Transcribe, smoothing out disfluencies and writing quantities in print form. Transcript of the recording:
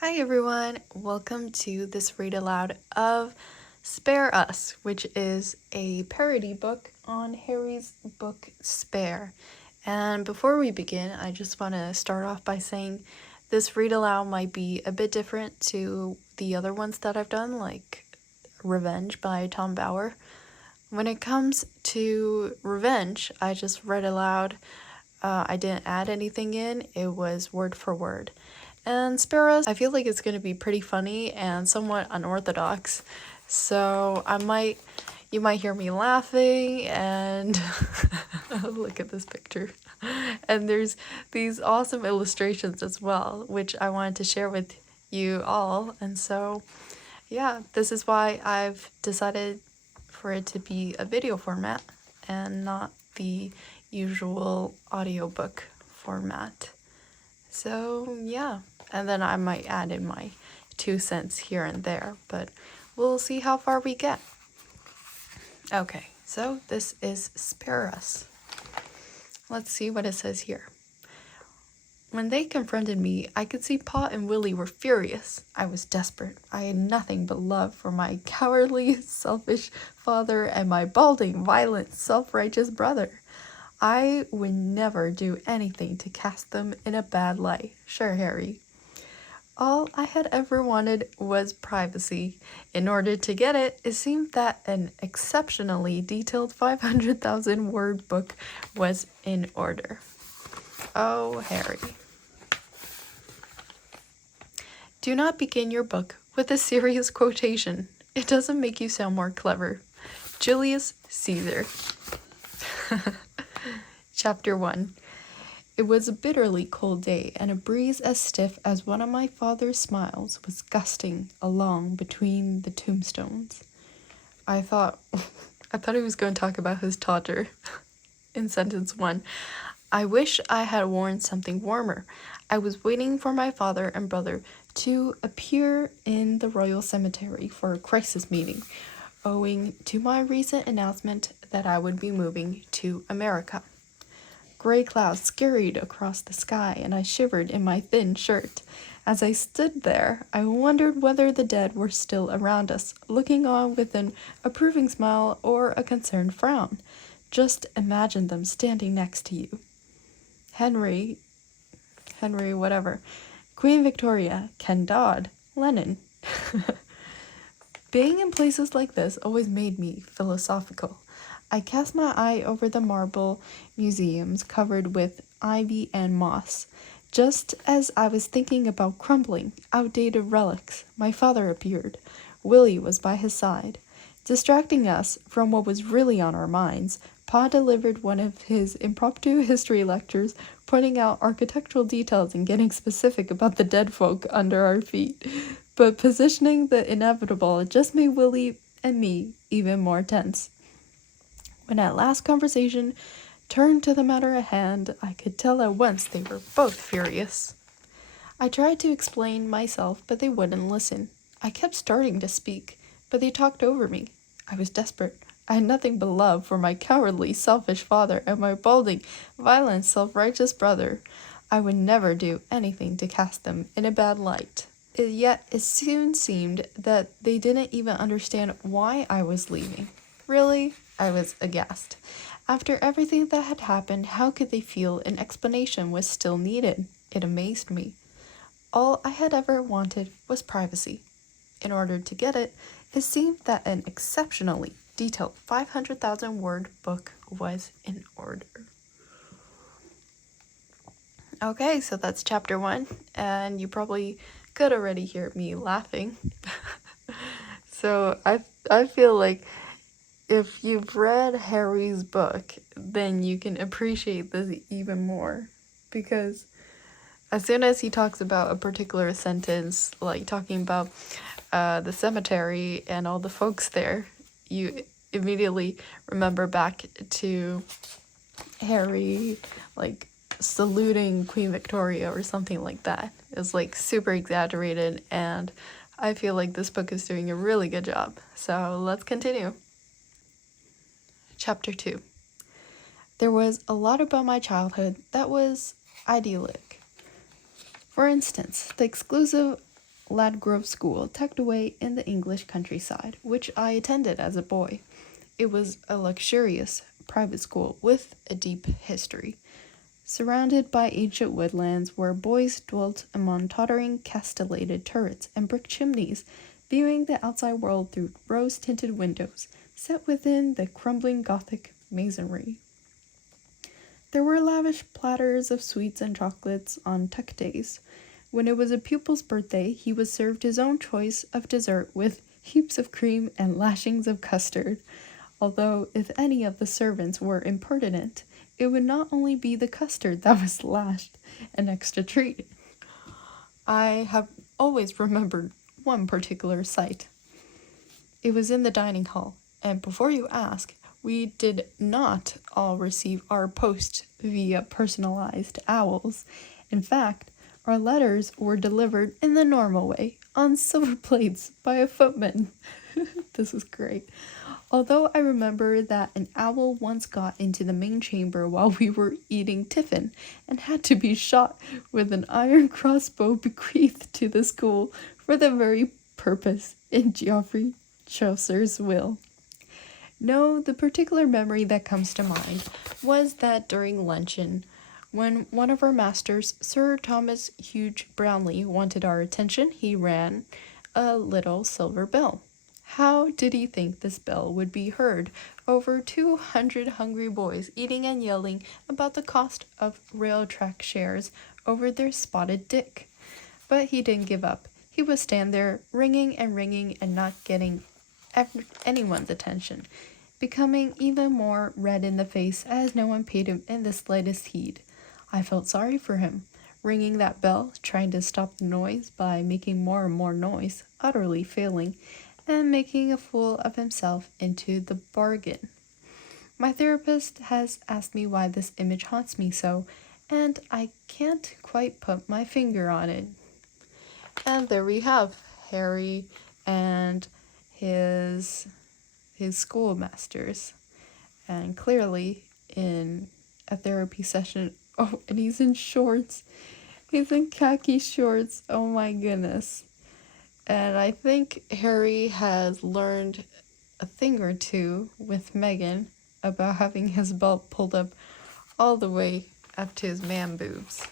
Hi everyone, welcome to this read aloud of Spare Us, which is a parody book on Harry's book Spare. And before we begin, I just want to start off by saying this read aloud might be a bit different to the other ones that I've done, like Revenge by Tom Bauer. When it comes to Revenge, I just read aloud. I didn't add anything in, it was word for word. And Spare Us, I feel like it's going to be pretty funny and somewhat unorthodox. So you might hear me laughing and look at this picture. And there's these awesome illustrations as well, which I wanted to share with you all. And so, yeah, this is why I've decided for it to be a video format and not the usual audiobook format. So, yeah. And then I might add in my 2 cents here and there, but we'll see how far we get. Okay, so this is Spare Us. Let's see what it says here. When they confronted me, I could see Pa and Willie were furious. I was desperate. I had nothing but love for my cowardly, selfish father and my balding, violent, self-righteous brother. I would never do anything to cast them in a bad light. Sure, Harry. All I had ever wanted was privacy. In order to get it, it seemed that an exceptionally detailed 500,000 word book was in order. Oh, Harry. Do not begin your book with a serious quotation. It doesn't make you sound more clever. Julius Caesar. Chapter 1. It was a bitterly cold day, and a breeze as stiff as one of my father's smiles was gusting along between the tombstones. I thought he was going to talk about his daughter in sentence 1. I wish I had worn something warmer. I was waiting for my father and brother to appear in the Royal Cemetery for a crisis meeting, owing to my recent announcement that I would be moving to America. Gray clouds scurried across the sky, and I shivered in my thin shirt. As I stood there, I wondered whether the dead were still around us, looking on with an approving smile or a concerned frown. Just imagine them standing next to you. Henry whatever. Queen Victoria, Ken Dodd, Lenin. Being in places like this always made me philosophical. I cast my eye over the marble museums covered with ivy and moss. Just as I was thinking about crumbling, outdated relics, my father appeared. Willie was by his side. Distracting us from what was really on our minds, Pa delivered one of his impromptu history lectures, pointing out architectural details and getting specific about the dead folk under our feet. But positioning the inevitable just made Willie and me even more tense. When at last conversation turned to the matter at hand, I could tell at once they were both furious. I tried to explain myself, but they wouldn't listen. I kept starting to speak, but they talked over me. I was desperate. I had nothing but love for my cowardly, selfish father and my balding, violent, self-righteous brother. I would never do anything to cast them in a bad light. Yet it soon seemed that they didn't even understand why I was leaving. Really? I was aghast. After everything that had happened, how could they feel an explanation was still needed? It amazed me. All I had ever wanted was privacy. In order to get it, it seemed that an exceptionally detailed 500,000 word book was in order. Okay, so that's chapter 1, and you probably could already hear me laughing. So I feel like if you've read Harry's book, then you can appreciate this even more, because as soon as he talks about a particular sentence, like talking about the cemetery and all the folks there, you immediately remember back to Harry, like, saluting Queen Victoria or something like that. It's like super exaggerated, and I feel like this book is doing a really good job. So let's continue. Chapter 2. There was a lot about my childhood that was idyllic. For instance, the exclusive Ladgrove School, tucked away in the English countryside, which I attended as a boy. It was a luxurious private school with a deep history, surrounded by ancient woodlands where boys dwelt among tottering castellated turrets and brick chimneys, viewing the outside world through rose-tinted windows set within the crumbling Gothic masonry. There were lavish platters of sweets and chocolates on tuck days. When it was a pupil's birthday, he was served his own choice of dessert with heaps of cream and lashings of custard. Although, if any of the servants were impertinent, it would not only be the custard that was lashed, an extra treat. I have always remembered one particular sight. It was in the dining hall, and before you ask, we did not all receive our post via personalized owls. In fact, our letters were delivered in the normal way, on silver plates by a footman. This is great. Although I remember that an owl once got into the main chamber while we were eating tiffin and had to be shot with an iron crossbow bequeathed to the school for the very purpose in Geoffrey Chaucer's will. No, the particular memory that comes to mind was that during luncheon, when one of our masters, Sir Thomas Hugh Brownlee, wanted our attention, he ran a little silver bell. How did he think this bell would be heard over 200 hungry boys eating and yelling about the cost of rail track shares over their spotted dick? But he didn't give up. He would stand there ringing and not getting anyone's attention, becoming even more red in the face as no one paid him in the slightest heed. I felt sorry for him, ringing that bell, trying to stop the noise by making more and more noise, utterly failing, and making a fool of himself into the bargain. My therapist has asked me why this image haunts me so, and I can't quite put my finger on it. And there we have Harry and his schoolmasters. And clearly in a therapy session, oh, and he's in shorts. He's in khaki shorts. Oh my goodness. And I think Harry has learned a thing or two with Meghan about having his belt pulled up all the way up to his man boobs.